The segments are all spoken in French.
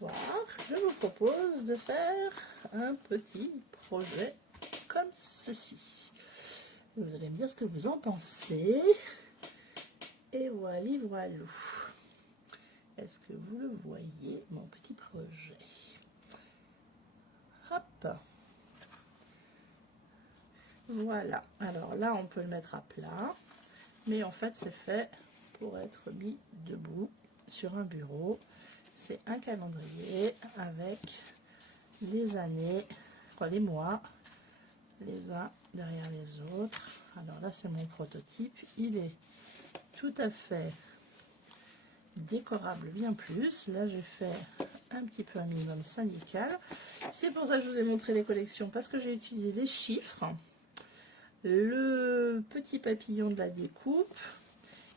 soir, je vous propose de faire un petit projet comme ceci. Vous allez me dire ce que vous en pensez. Et voilà, voilà. Est-ce que vous le voyez, mon petit projet? Hop. Voilà. Alors là, on peut le mettre à plat. Mais en fait, c'est fait pour être mis debout sur un bureau. C'est un calendrier avec les années, les mois, les uns derrière les autres. Alors là, c'est mon prototype. Il est tout à fait décorable bien plus. Là, j'ai fait un petit peu un minimum syndical. C'est pour ça que je vous ai montré les collections, parce que j'ai utilisé les chiffres, le petit papillon de la découpe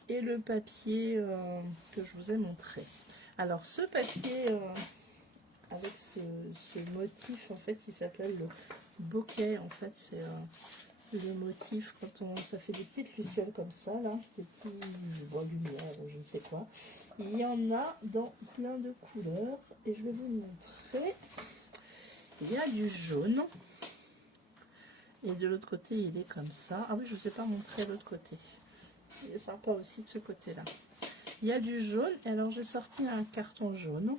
et le papier que je vous ai montré. Alors, ce papier avec ce motif, en fait, il s'appelle le bokeh. En fait, c'est le motif quand ça fait des petites lucioles comme ça, là, des petits lumière, je ne sais quoi. Il y en a dans plein de couleurs et je vais vous le montrer. Il y a du jaune et de l'autre côté, il est comme ça. Ah oui, je ne vous ai pas montré l'autre côté. Il est sympa aussi de ce côté-là. Il y a du jaune et alors j'ai sorti un carton jaune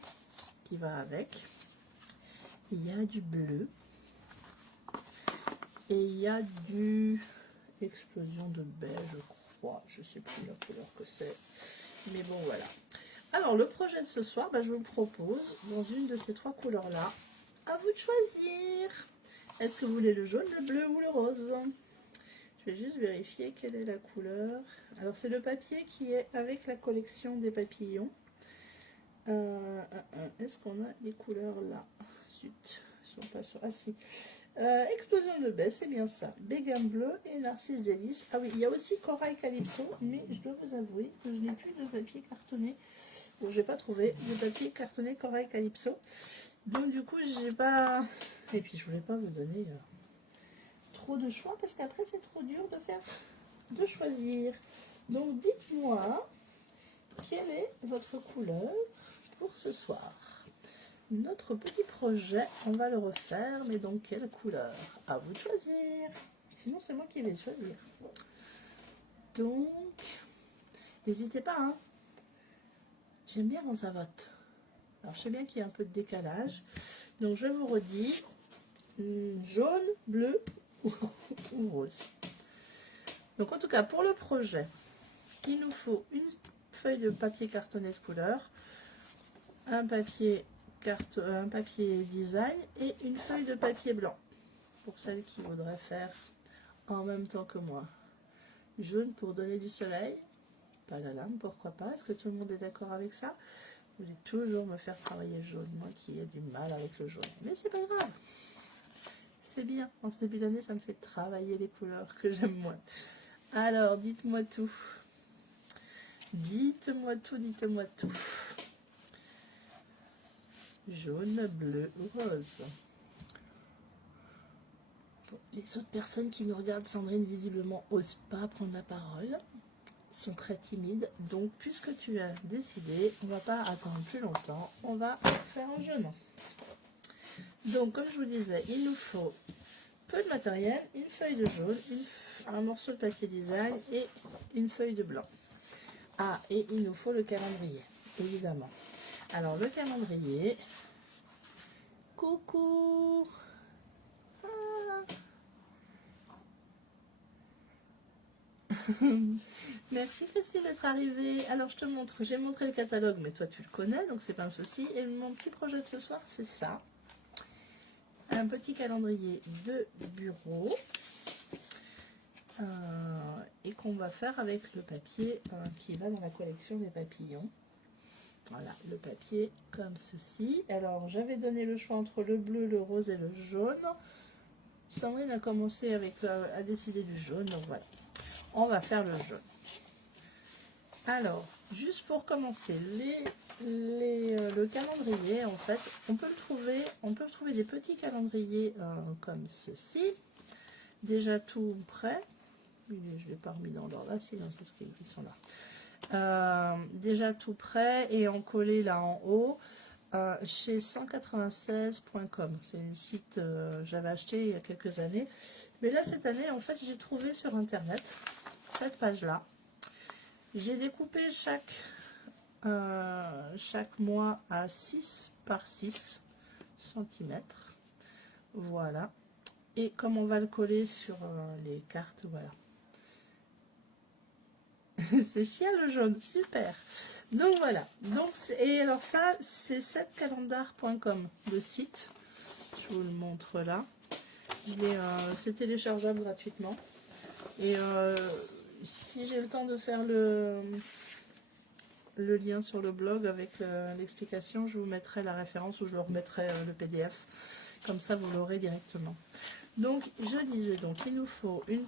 qui va avec. Il y a du bleu. Et il y a du explosion de beige, je crois. Je ne sais plus la couleur que c'est. Mais bon, voilà. Alors, le projet de ce soir, je vous le propose dans une de ces trois couleurs-là. À vous de choisir. Est-ce que vous voulez le jaune, le bleu ou le rose? Je vais juste vérifier quelle est la couleur. Alors, c'est le papier qui est avec la collection des papillons. Est-ce qu'on a les couleurs là? Zut, ils sont pas sur... Ah si. Explosion de baie, c'est bien ça. Béguin bleu et narcisse délice. Ah oui, il y a aussi corail calypso, mais je dois vous avouer que je n'ai plus de papier cartonné. Donc, j'ai pas trouvé de papier cartonné corail calypso. Donc, du coup, j'ai pas. Et puis, je voulais pas vous donner trop de choix parce qu'après, c'est trop dur de choisir. Donc, dites-moi quelle est votre couleur pour ce soir. Notre petit projet, on va le refaire, mais dans quelle couleur? À vous de choisir. Sinon, c'est moi qui vais choisir. Donc, n'hésitez pas, hein. J'aime bien quand ça vote. Alors, je sais bien qu'il y a un peu de décalage. Donc, je vous redis, jaune, bleu ou rose. Donc, en tout cas, pour le projet, il nous faut une feuille de papier cartonné de couleur, un papier design et une feuille de papier blanc pour celles qui voudraient faire en même temps que moi. Jaune pour donner du soleil, pas la lame, pourquoi pas? Est-ce que tout le monde est d'accord avec ça? Vous voulez toujours me faire travailler jaune, moi qui ai du mal avec le jaune, mais c'est pas grave, c'est bien. En ce début d'année, ça me fait travailler les couleurs que j'aime moins. Alors, dites-moi tout. Dites-moi tout, dites-moi tout. Jaune, bleu ou rose? Bon, les autres personnes qui nous regardent, Sandrine, visiblement, n'osent pas prendre la parole, sont très timides. Donc, puisque tu as décidé, on ne va pas attendre plus longtemps, on va faire un jaune. Donc, comme je vous disais, il nous faut peu de matériel, une feuille de jaune, un morceau de papier design et une feuille de blanc. Ah, et il nous faut le calendrier, évidemment. Alors, le calendrier... Coucou! Merci Christine d'être arrivée. Alors je te montre, j'ai montré le catalogue, mais toi tu le connais, donc c'est pas un souci. Et mon petit projet de ce soir, c'est ça. Un petit calendrier de bureau. Et qu'on va faire avec le papier qui va dans la collection des papillons. Voilà, le papier comme ceci. Alors j'avais donné le choix entre le bleu, le rose et le jaune. Sandrine a commencé à décider du jaune, donc voilà. On va faire le jaune. Alors, juste pour commencer, le calendrier, en fait, on peut trouver des petits calendriers comme ceci, déjà tout prêt. Je ne l'ai pas remis dans l'ordre, là, sinon parce qu'ils sont là. Déjà tout prêt et en collé là en haut. chez 196.com. C'est une site j'avais acheté il y a quelques années. Mais là, cette année, en fait, j'ai trouvé sur Internet cette page-là. J'ai découpé chaque mois à 6 par 6 cm. Voilà. Et comme on va le coller sur les cartes, voilà. C'est chien le jaune, super. Donc voilà. Donc, et alors ça, c'est setcalendar.com, le site. Je vous le montre là. C'est téléchargeable gratuitement. Et si j'ai le temps de faire le lien sur le blog avec l'explication, je vous mettrai la référence ou je le remettrai le PDF. Comme ça, vous l'aurez directement. Donc, je disais, donc il nous faut une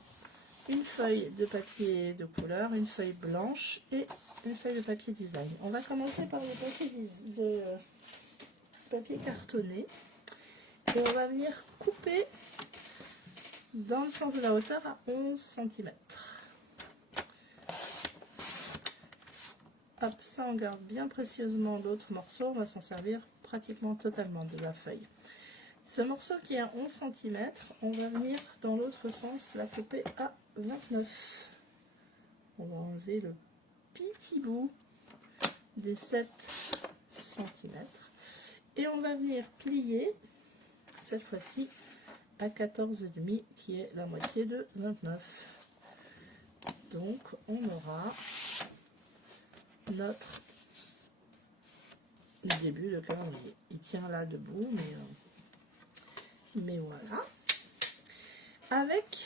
feuille de papier de couleur, une feuille blanche et une feuille de papier design. On va commencer par le papier cartonné. Et on va venir couper dans le sens de la hauteur à 11 cm. Hop, ça on garde bien précieusement l'autre morceau, on va s'en servir pratiquement totalement de la feuille. Ce morceau qui est à 11 cm, on va venir dans l'autre sens la couper à 29. On va enlever le petit bout des 7 cm et on va venir plier cette fois-ci à 14,5 qui est la moitié de 29. Donc on aura notre début de calendrier. Il tient là debout, mais voilà. Avec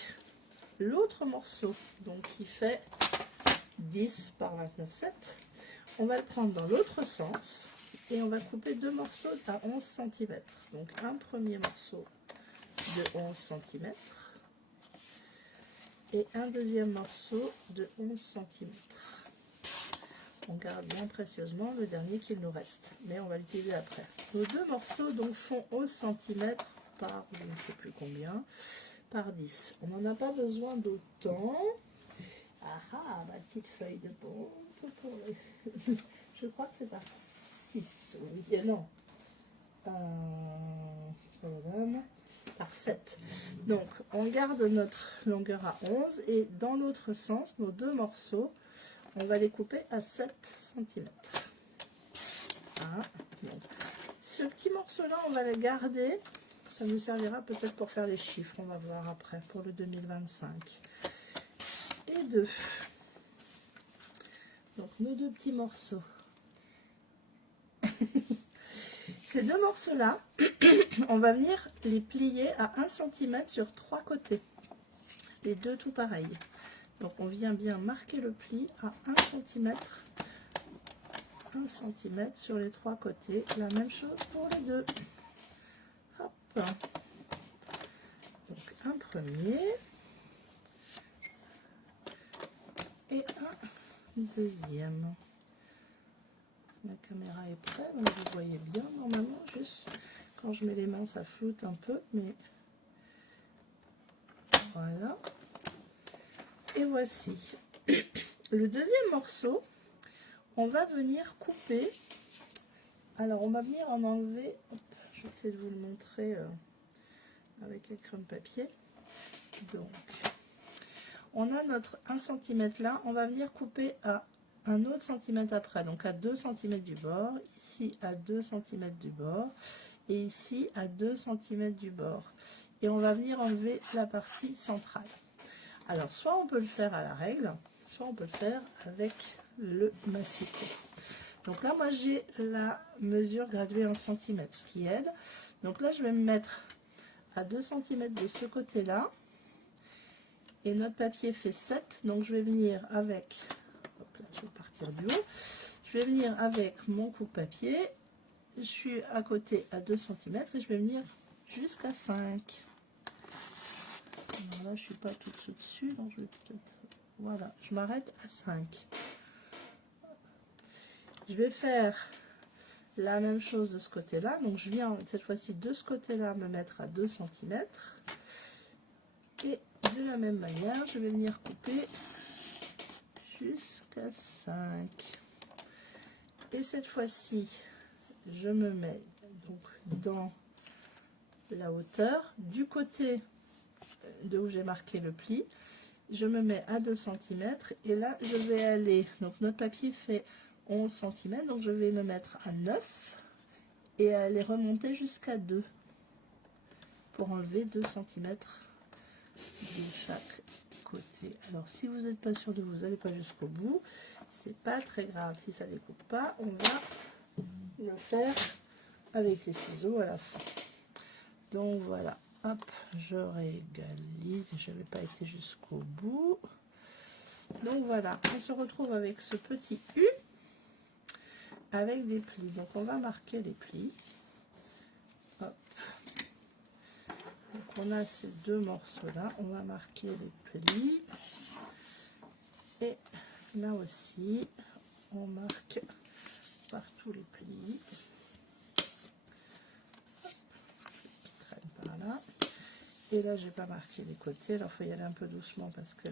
l'autre morceau, donc qui fait 10 par 29,7, on va le prendre dans l'autre sens et on va couper deux morceaux à 11 cm. Donc un premier morceau de 11 cm et un deuxième morceau de 11 cm. On garde bien précieusement le dernier qu'il nous reste, mais on va l'utiliser après. Nos deux morceaux donc font 11 cm par je ne sais plus combien, par 10. On n'en a pas besoin d'autant. Ah ah, ma petite feuille de peau. Je crois que c'est par 6. Oui, non. Par 7. Donc, on garde notre longueur à 11 et dans l'autre sens, nos deux morceaux, on va les couper à 7 cm. Ah, ce petit morceau-là, on va le garder. Ça nous servira peut-être pour faire les chiffres. On va voir après pour le 2025. Et deux. Donc, nos deux petits morceaux. Ces deux morceaux-là, on va venir les plier à 1 cm sur 3 côtés. Les deux tout pareils. Donc on vient bien marquer le pli à 1 cm. 1 cm sur les 3 côtés. La même chose pour les deux. Hop. Donc un premier. Et un deuxième. La caméra est prête, donc vous voyez bien normalement, juste quand je mets les mains ça floute un peu, mais voilà. Et voici. Le deuxième morceau, on va venir couper. Alors on va venir en enlever, hop, je vais essayer de vous le montrer avec un crème papier. Donc, on a notre 1 cm là, on va venir couper à un autre centimètre après, donc à 2 cm du bord, ici à 2 cm du bord, et ici à 2 cm du bord. Et on va venir enlever la partie centrale. Alors, soit on peut le faire à la règle, soit on peut le faire avec le massicot. Donc là, moi, j'ai la mesure graduée en centimètres, ce qui aide. Donc là, je vais me mettre à 2 cm de ce côté-là. Et notre papier fait 7, donc je vais venir avec... Je vais partir du haut. Je vais venir avec mon coupe-papier. Je suis à côté à 2 cm et je vais venir jusqu'à 5. Alors là, je suis pas tout dessus, donc je vais peut-être... Voilà, je m'arrête à 5. Je vais faire la même chose de ce côté-là. Donc je viens cette fois-ci de ce côté-là me mettre à 2 cm. Et de la même manière, je vais venir couper jusqu'à 5. Et cette fois-ci, je me mets donc dans la hauteur du côté de où j'ai marqué le pli, je me mets à 2 cm et là je vais aller, donc notre papier fait 11 cm, donc je vais me mettre à 9 et aller remonter jusqu'à 2 pour enlever 2 cm de chaque côté. Alors si vous n'êtes pas sûr de vous n'allez pas jusqu'au bout, c'est pas très grave, si ça ne découpe pas, on va le faire avec les ciseaux à la fin. Donc voilà, hop, je réégalise, je n'avais pas été jusqu'au bout. Donc voilà, on se retrouve avec ce petit U avec des plis. Donc on va marquer les plis. Hop. Donc on a ces deux morceaux là, on va marquer les plis. Et là aussi, on marque partout les plis. Hop, je traîne par là. Et là, j'ai pas marqué les côtés. Alors, il faut y aller un peu doucement parce que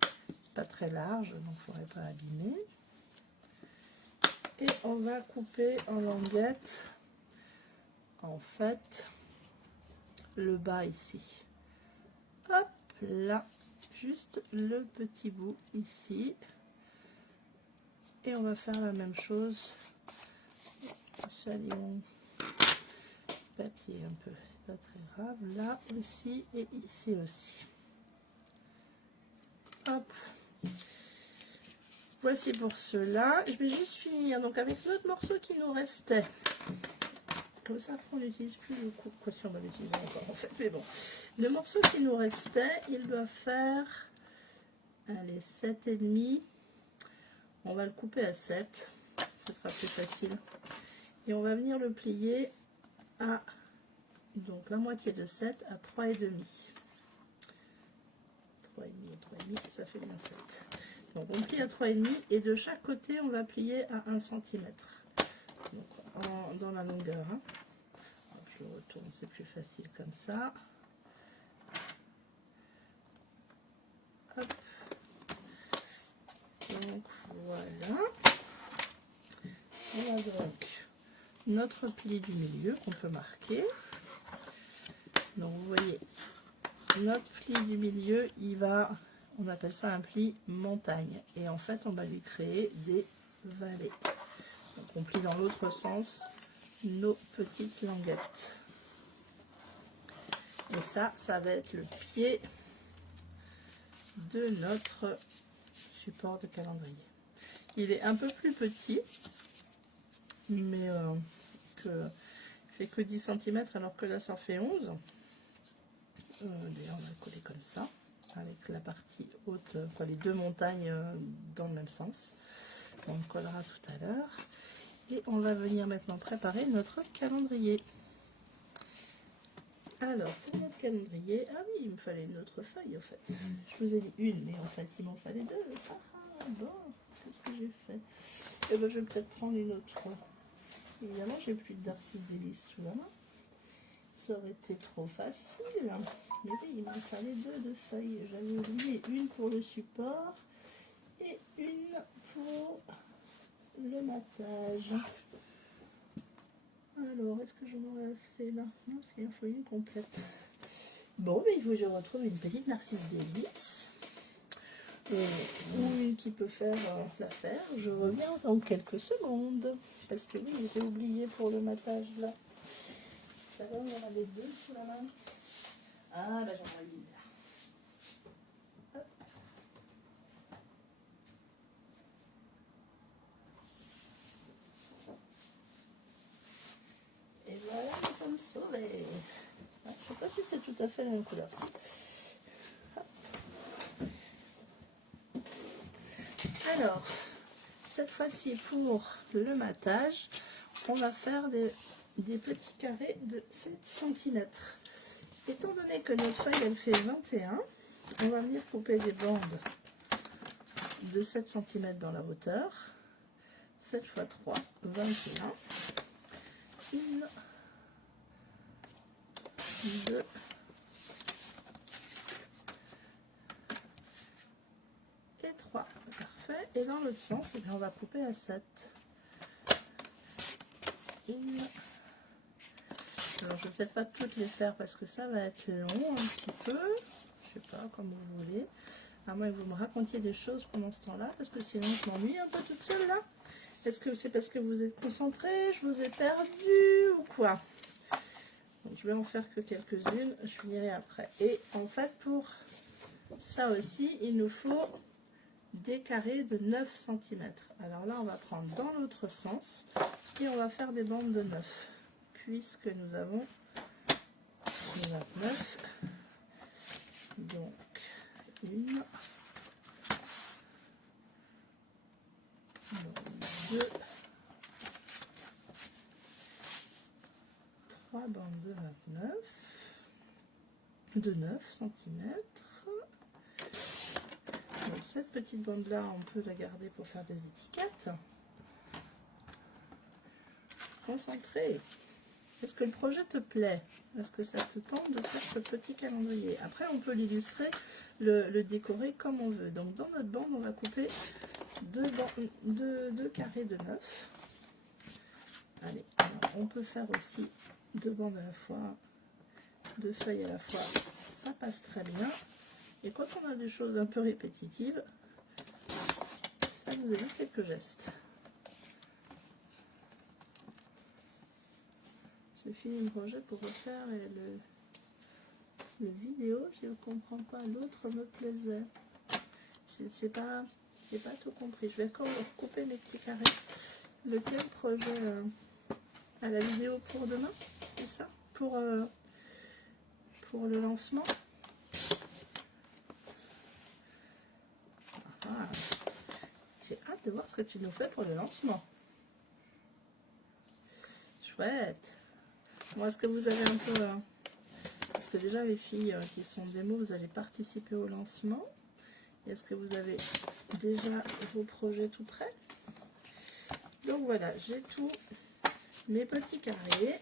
c'est pas très large, donc il ne faudrait pas abîmer. Et on va couper en languettes, en fait, le bas ici. Hop là, juste le petit bout ici. Et on va faire la même chose. Salion papier un peu, c'est pas très grave. Là aussi et ici aussi. Hop. Voici pour cela. Je vais juste finir donc avec notre morceau qui nous restait. Comme ça, après, on n'utilise plus le coup. Quoi, si on va l'utiliser encore en fait. Mais bon, le morceau qui nous restait, il doit faire, allez, 7,5. On va le couper à 7. Ce sera plus facile. Et on va venir le plier à, donc la moitié de 7 à 3,5. 3,5 et 3,5, ça fait bien 7. Donc on plie à 3,5 et de chaque côté on va plier à 1 cm. Donc dans la longueur. Hein. Alors, je retourne, c'est plus facile comme ça. Hop. Donc voilà. On a donc notre pli du milieu qu'on peut marquer. Donc vous voyez, notre pli du milieu, il va, on appelle ça un pli montagne. Et en fait, on va lui créer des vallées. Donc on plie dans l'autre sens nos petites languettes. Et ça va être le pied de notre support de calendrier. Il est un peu plus petit, mais il fait que 10 cm alors que là ça en fait 11. D'ailleurs on va le coller comme ça, avec la partie haute, quoi, les deux montagnes dans le même sens. On le collera tout à l'heure. Et on va venir maintenant préparer notre calendrier. Alors, pour notre calendrier, ah oui, il me fallait une autre feuille en fait. Je vous ai dit une, mais en fait, il m'en fallait deux. Ah bon, qu'est-ce que j'ai fait? Eh ben, je vais peut-être prendre une autre. Évidemment, j'ai plus de Narcisse Délices sous la main. Ça aurait été trop facile. Mais oui, il m'en fallait deux feuilles. J'avais oublié une pour le support et une pour le matage. Alors, est-ce que j'en aurai assez là? Non, parce qu'il en faut une complète. Bon, mais il faut que je retrouve une petite Narcisse Délices. Ou une qui peut faire l'affaire. Je reviens dans quelques secondes. Parce que oui, j'ai oublié pour le matage là. Ça va, il y en avait deux sous la main. Ah, là j'en ai une. Hop. Et voilà, nous sommes sauvés. Je ne sais pas si c'est tout à fait la même couleur. Alors, cette fois-ci pour le matage, on va faire des petits carrés de 7 cm. Étant donné que notre feuille elle fait 21, on va venir couper des bandes de 7 cm dans la hauteur. 7 x 3, 21. 1, 2, et 3. Parfait. Et dans l'autre sens, eh bien, on va couper à 7. une. Alors je vais peut-être pas toutes les faire parce que ça va être long un petit peu. Je sais pas, comme vous voulez. À moins que vous me racontiez des choses pendant ce temps-là, parce que sinon je m'ennuie un peu toute seule là. Est-ce que c'est parce que vous êtes concentrés, je vous ai perdu ou quoi? Donc, je vais en faire que quelques-unes, je finirai après. Et en fait, pour ça aussi, il nous faut des carrés de 9 cm. Alors là, on va prendre dans l'autre sens et on va faire des bandes de 9, puisque nous avons 29. Donc, une, deux, trois bandes de 29, de 9 cm. Donc cette petite bande là, on peut la garder pour faire des étiquettes. Concentré. Est-ce que le projet te plaît? Est-ce que ça te tente de faire ce petit calendrier? Après, on peut l'illustrer, le décorer comme on veut. Donc dans notre bande, on va couper deux carrés de 9. Allez, alors, on peut faire aussi 2 bandes à la fois, 2 feuilles à la fois. Ça passe très bien. Et quand on a des choses un peu répétitives, ça nous évite quelques gestes. J'ai fini le projet pour refaire le vidéo. Je ne comprends pas. L'autre me plaisait. Je n'ai pas tout compris. Je vais encore couper mes petits carrés. Lequel projet à la vidéo pour demain? C'est ça? Pour le lancement? Ah, j'ai hâte de voir ce que tu nous fais pour le lancement. Chouette. Bon, est-ce que vous avez un peu... parce que déjà, les filles qui sont démo, vous allez participer au lancement. Est-ce que vous avez déjà vos projets tout prêts? Donc voilà, j'ai tous mes petits carrés.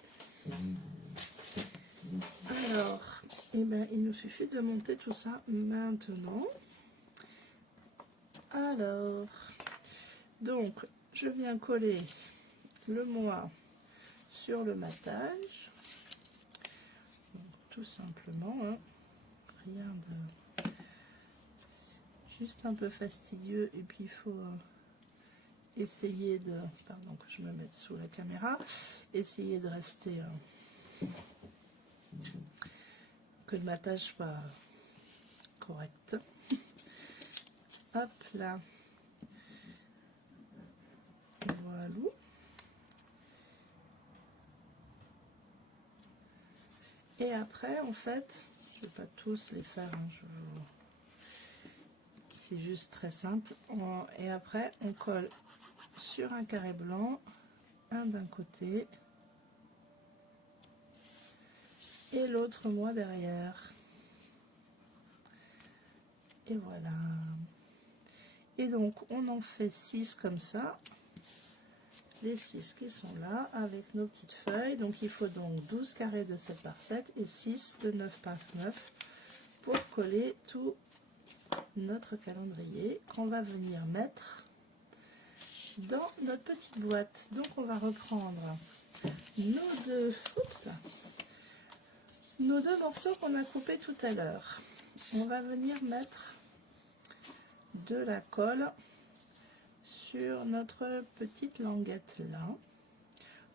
Alors, eh ben, il nous suffit de monter tout ça maintenant. Alors, donc, je viens coller le mois sur le matage. Donc, tout simplement, hein, rien de... juste un peu fastidieux. Et puis, il faut essayer de... Pardon que je me mette sous la caméra. Essayer de rester... que le matage soit correct. Hop là. Voilà. Et après, en fait, je ne vais pas tous les faire. Hein, c'est juste très simple. Et après, on colle sur un carré blanc, un d'un côté et l'autre moi derrière. Et voilà. Et donc, on en fait 6 comme ça. Les 6 qui sont là avec nos petites feuilles. Donc, il faut donc 12 carrés de 7 par 7 et 6 de 9 par 9 pour coller tout notre calendrier qu'on va venir mettre dans notre petite boîte. Donc, on va reprendre nos deux morceaux qu'on a coupés tout à l'heure. On va venir mettre de la colle sur notre petite languette là.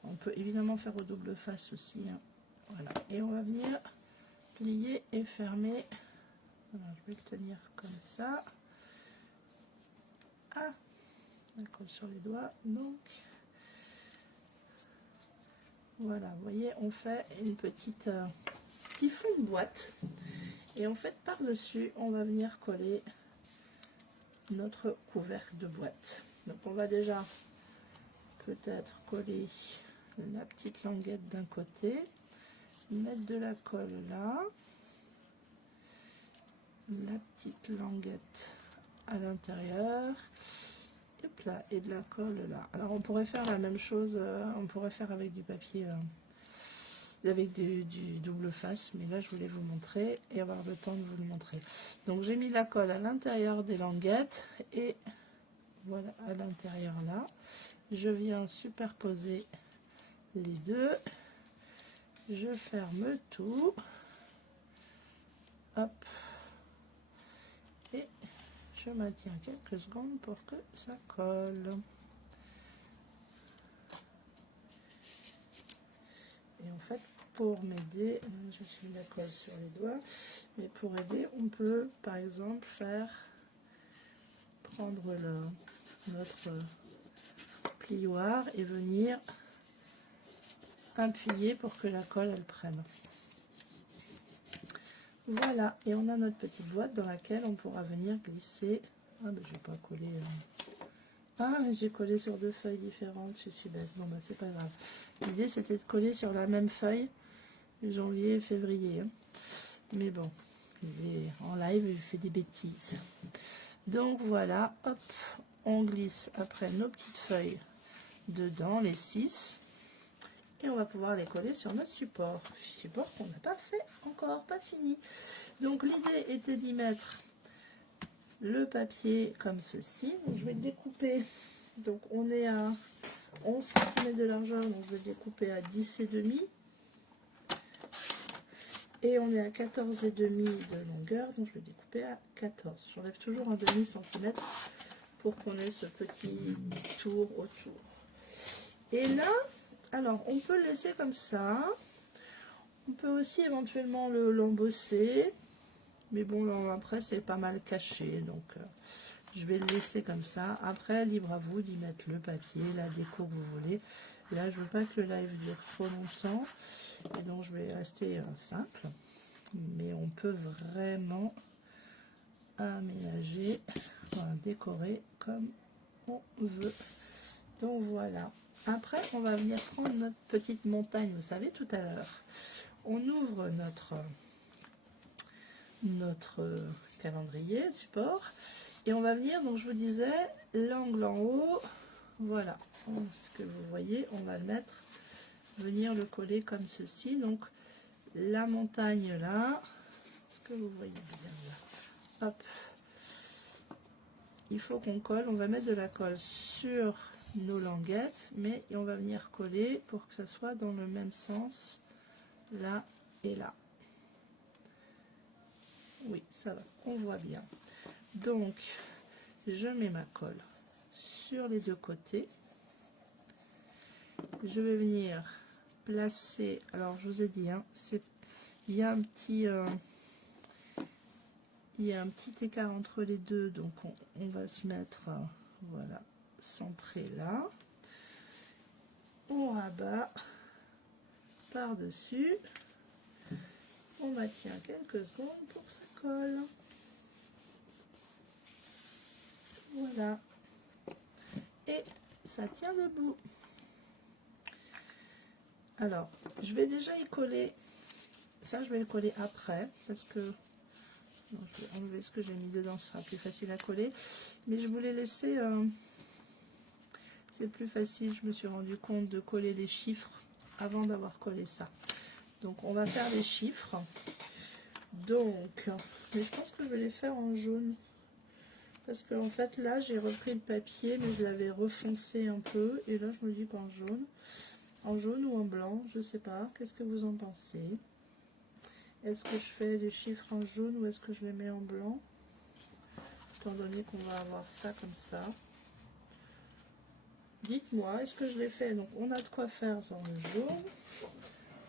On peut évidemment faire au double face aussi, hein. Voilà, et on va venir plier et fermer. Alors, je vais le tenir comme ça. Ah, la colle sur les doigts. Donc voilà, vous voyez, on fait une petite petit fond de boîte et en fait par dessus on va venir coller notre couvercle de boîte. Donc on va déjà peut-être coller la petite languette d'un côté, mettre de la colle là, la petite languette à l'intérieur et de la colle là. Alors on pourrait faire la même chose, on pourrait faire avec du papier avec du double face, mais là je voulais vous montrer et avoir le temps de vous le montrer. Donc j'ai mis la colle à l'intérieur des languettes et voilà, à l'intérieur là je viens superposer les deux. Je ferme tout. Hop. Et je maintiens quelques secondes pour que ça colle. Et en fait, pour m'aider, je suis la colle sur les doigts, mais pour aider, on peut par exemple prendre notre plioir et venir appuyer pour que la colle elle prenne. Voilà, et on a notre petite boîte dans laquelle on pourra venir glisser. Ah ben j'ai pas collé. Ah, j'ai collé sur deux feuilles différentes, je suis bête. Bon bah c'est pas grave. L'idée c'était de coller sur la même feuille janvier et février. Hein. Mais bon, en live je fais des bêtises. Donc voilà, hop, on glisse après nos petites feuilles dedans, les 6. Et on va pouvoir les coller sur notre support qu'on n'a pas fait encore, pas fini. Donc l'idée était d'y mettre le papier comme ceci. Donc je vais le découper. Donc on est à 11 cm de largeur, donc je vais le découper à 10 et demi. Et on est à 14 et demi de longueur, donc je vais le découper à 14. J'enlève toujours un demi centimètre pour qu'on ait ce petit tour autour. Et là, alors on peut le laisser comme ça. On peut aussi éventuellement l'embosser. Mais bon, après c'est pas mal caché, donc je vais le laisser comme ça. Après, libre à vous d'y mettre le papier, la déco que vous voulez. Là, je veux pas que le live dure trop longtemps, et donc je vais rester simple. Mais on peut vraiment aménager, décorer comme on veut. Donc voilà. Après, on va venir prendre notre petite montagne. Vous savez, tout à l'heure, on ouvre notre calendrier support et on va venir, donc je vous disais, l'angle en haut, voilà, ce que vous voyez, on va le mettre, venir le coller comme ceci. Donc la montagne là, est-ce que vous voyez bien là, hop, il faut qu'on colle, on va mettre de la colle sur nos languettes, mais on va venir coller pour que ça soit dans le même sens là et là. Oui, ça va, on voit bien. Donc, je mets ma colle sur les deux côtés. Je vais venir placer, alors je vous ai dit, hein, il y a un petit écart entre les deux, donc on va se mettre, voilà, centré là. On rabat par-dessus. On maintient quelques secondes pour que ça colle. Voilà. Et ça tient debout. Alors, je vais déjà y coller. Ça, je vais le coller après. Parce que... non, je vais enlever ce que j'ai mis dedans. Ce sera plus facile à coller. Mais je voulais laisser... c'est plus facile. Je me suis rendu compte de coller les chiffres avant d'avoir collé ça. Donc, on va faire les chiffres. Donc, mais je pense que je vais les faire en jaune. Parce qu'en fait, là, j'ai repris le papier, mais je l'avais refoncé un peu. Et là, je me dis qu'en jaune ou en blanc, je sais pas. Qu'est-ce que vous en pensez? Est-ce que je fais les chiffres en jaune ou est-ce que je les mets en blanc? Étant donné qu'on va avoir ça comme ça. Dites-moi, est-ce que je les fais? Donc, on a de quoi faire dans le jaune.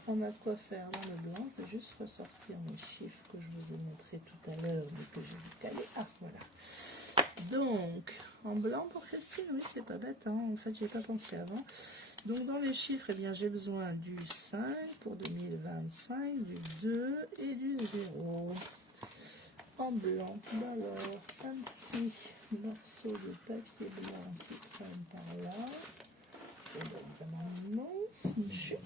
On a de quoi faire dans le blanc. Je vais juste ressortir mes chiffres que je vous ai montré tout à l'heure, mais que j'ai vu caler. Ah, voilà. Donc, en blanc pour Christine, oui, c'est pas bête, hein. En fait, j'ai pas pensé avant. Donc, dans les chiffres, eh bien, j'ai besoin du 5 pour 2025, du 2 et du 0. En blanc, alors, un petit morceau de papier blanc qui traîne par là. Évidemment, une chute.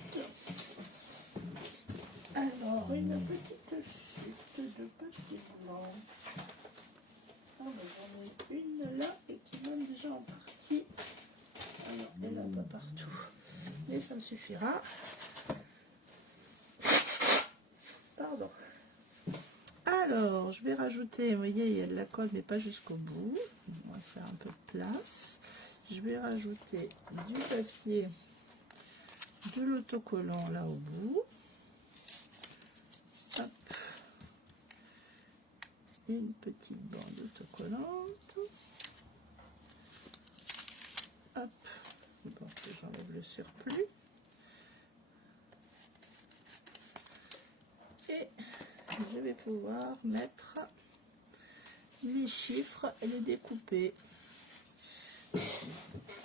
Alors, une petite chute de papier blanc. Ah, ben, j'en ai une là et qui donne déjà en partie. Alors, elle n'a pas partout, mais ça me suffira. Pardon. Alors, je vais rajouter, vous voyez, il y a de la colle, mais pas jusqu'au bout. On va se faire un peu de place. Je vais rajouter du papier de l'autocollant là au bout. Hop. Une petite bande autocollante. Hop. Bon, j'enlève le surplus. Et je vais pouvoir mettre les chiffres et les découper.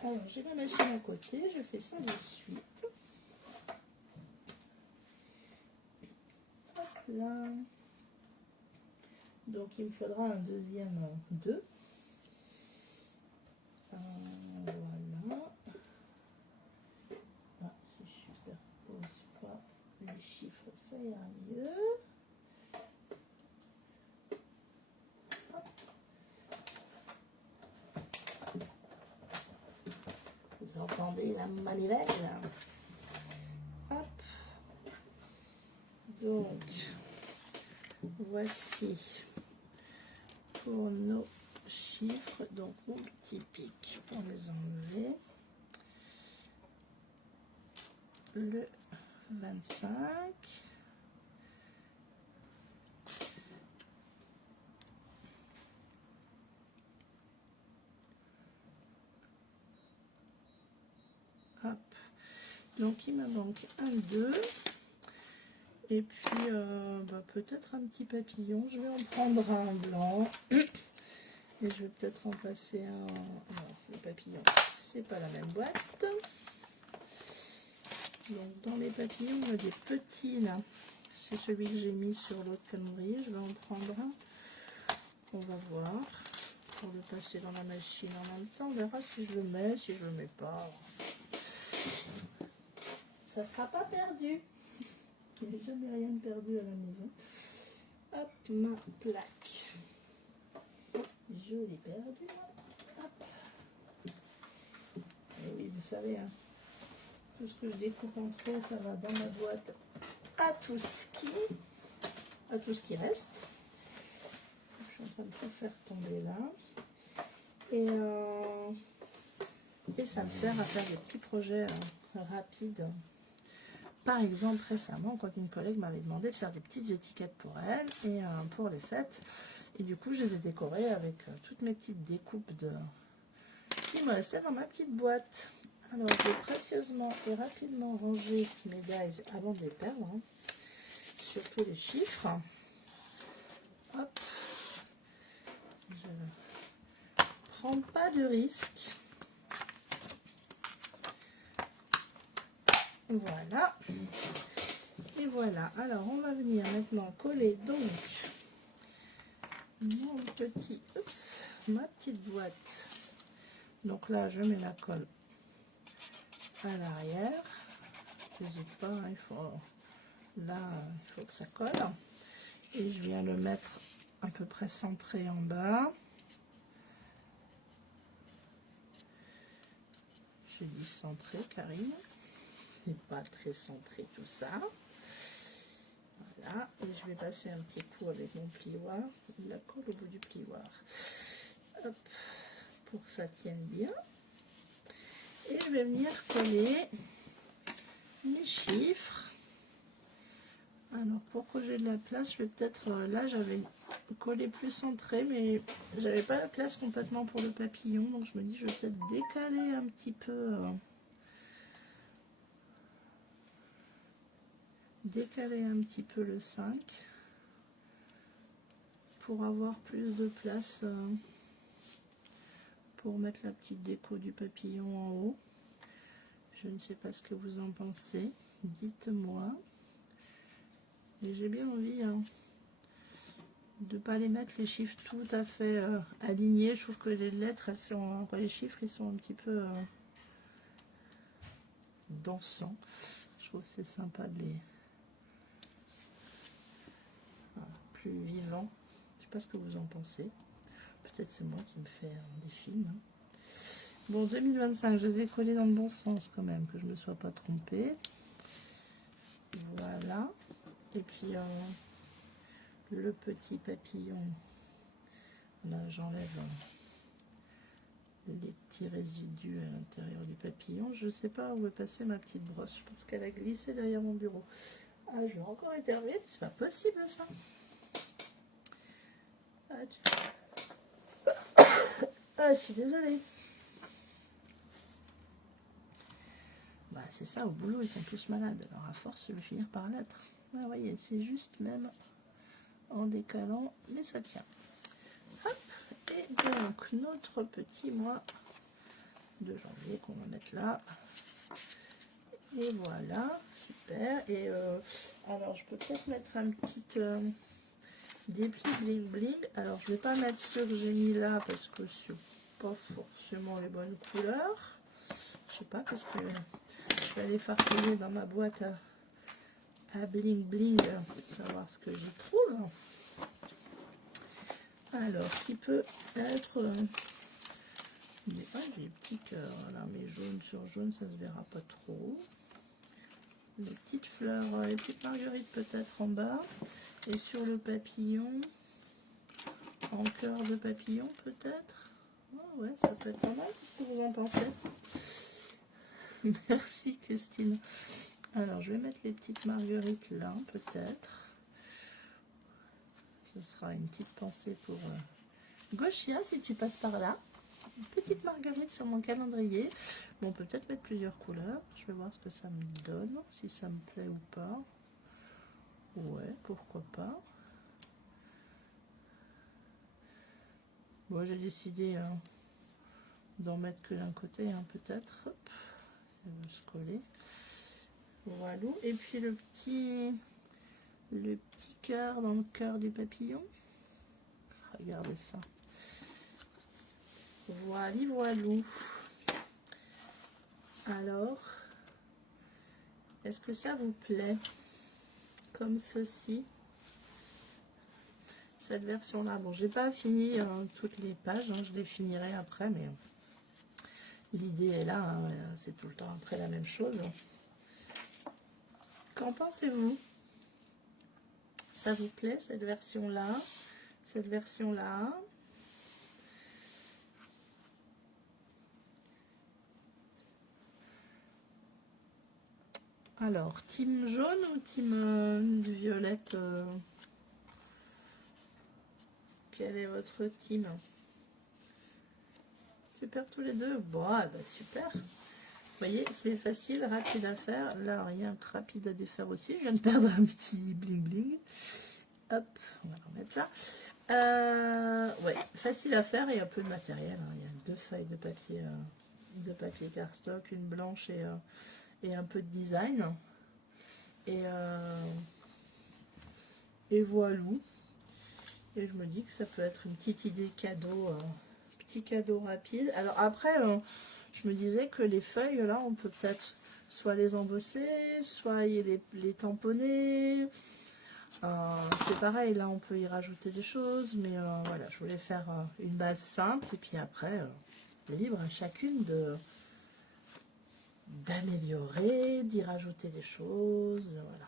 Alors, j'ai ma machine à côté, je fais ça de suite. Hop là. Donc, il me faudra un deuxième 2. Voilà. Ah, si je superpose pas les chiffres, ça ira mieux. Vous entendez la manivelle? Hop. Donc, voici pour nos chiffres. Donc, mon petit pic pour les enlever. Le 25. Hop. Donc, il me manque un 2. Et puis, peut-être un petit papillon. Je vais en prendre un blanc. Et je vais peut-être en passer un... Alors, le papillon, c'est pas la même boîte. Donc, dans les papillons, on a des petits, là. C'est celui que j'ai mis sur l'autre connerie. Je vais en prendre un. On va voir. Pour le passer dans la machine en même temps. On verra si je le mets, si je le mets pas. Ça sera pas perdu. Il n'y a jamais rien de perdu à la maison. Hop, ma plaque. Je l'ai perdue. Hop. Et oui, vous savez, hein, tout ce que je découpe en trop, ça va dans ma boîte à tout ce qui reste. Je suis en train de tout faire tomber là. Et ça me sert à faire des petits projets rapides. Par exemple, récemment, quand une collègue m'avait demandé de faire des petites étiquettes pour elle et pour les fêtes. Et du coup, je les ai décorées avec toutes mes petites découpes qui me restaient dans ma petite boîte. Alors, je vais précieusement et rapidement ranger mes dies avant de les perdre. Hein. Surtout les chiffres. Hop. Je ne prends pas de risque. Voilà. Et voilà. Alors, on va venir maintenant coller donc ma petite boîte. Donc là, je mets la colle à l'arrière. N'hésite pas, hein, il faut que ça colle. Et je viens le mettre à peu près centré en bas. Je dis centré, Karine. C'est pas très centré tout ça. Voilà. Et je vais passer un petit coup avec mon plioir. La colle au bout du plioir. Hop. Pour que ça tienne bien. Et je vais venir coller mes chiffres. Alors pour que j'ai de la place, je vais peut-être... Là j'avais collé plus centré, mais j'avais pas la place complètement pour le papillon. Donc je me dis je vais peut-être décaler un petit peu... le 5 pour avoir plus de place pour mettre la petite déco du papillon en haut. Je ne sais pas ce que vous en pensez, dites-moi. Et j'ai bien envie de pas les mettre les chiffres tout à fait alignés. Je trouve que les lettres, elles sont, les chiffres, ils sont un petit peu dansants. Je trouve que c'est sympa de les plus vivants. Je sais pas ce que vous en pensez. Peut-être c'est moi qui me fais des films. Hein. Bon, 2025, je les ai collés dans le bon sens quand même, que je ne me sois pas trompée. Voilà. Et puis le petit papillon, là j'enlève les petits résidus à l'intérieur du papillon. Je ne sais pas où est passée ma petite brosse. Je pense qu'elle a glissé derrière mon bureau. Ah, je vais encore éternuer. C'est pas possible ça. Ah, je suis désolée. Bah, c'est ça, au boulot, ils sont tous malades. Alors, à force, je vais finir par l'être. Ah, vous voyez, c'est juste même en décalant, mais ça tient. Hop, et donc, notre petit mois de janvier qu'on va mettre là. Et voilà, super. Et alors, je peux peut-être mettre un petit dépli bling bling. Alors, je vais pas mettre ce que j'ai mis là parce que c'est pas forcément les bonnes couleurs. Je sais pas, qu'est-ce que je vais aller farfouiller dans ma boîte à bling bling, savoir ce que j'y trouve. Alors, qui peut être des petits cœurs, voilà, mais jaune sur jaune, ça se verra pas trop. Les petites fleurs, les petites marguerites peut-être en bas, et sur le papillon, en cœur de papillon peut-être. Oh ouais, ça peut être pas mal. Qu'est-ce que vous en pensez? Merci Christine. Alors, je vais mettre les petites marguerites là, peut-être. Ce sera une petite pensée pour Gauchia, si tu passes par là. Une petite marguerite sur mon calendrier. Bon, on peut peut-être mettre plusieurs couleurs. Je vais voir ce que ça me donne, si ça me plaît ou pas. Ouais, pourquoi pas. Bon, j'ai décidé d'en mettre que d'un côté, hein, peut-être. Hop, ça va se coller. Voilà. Et puis le petit cœur dans le cœur du papillon. Regardez ça. Voilà, voilou. Alors, est-ce que ça vous plaît? Comme ceci. Cette version-là. Bon, j'ai pas fini toutes les pages. Hein, je les finirai après, mais l'idée est là. Hein, c'est tout le temps après la même chose. Qu'en pensez-vous? Ça vous plaît, cette version-là? Cette version-là? Alors, team jaune ou team violette? Quel est votre team? Super tous les deux? Bon, bah super. Vous voyez, c'est facile, rapide à faire. Là, rien que rapide à défaire aussi. Je viens de perdre un petit bling bling. Hop, on va le remettre là. Ouais, facile à faire et un peu de matériel. Hein. Il y a 2 feuilles de papier cardstock, une blanche et un peu de design. Et voilà. Et je me dis que ça peut être une petite idée cadeau, petit cadeau rapide. Alors après, je me disais que les feuilles là, on peut peut-être soit les embosser, soit les tamponner. C'est pareil, là on peut y rajouter des choses, mais voilà, je voulais faire une base simple et puis après, libre à chacune d'améliorer, d'y rajouter des choses, voilà.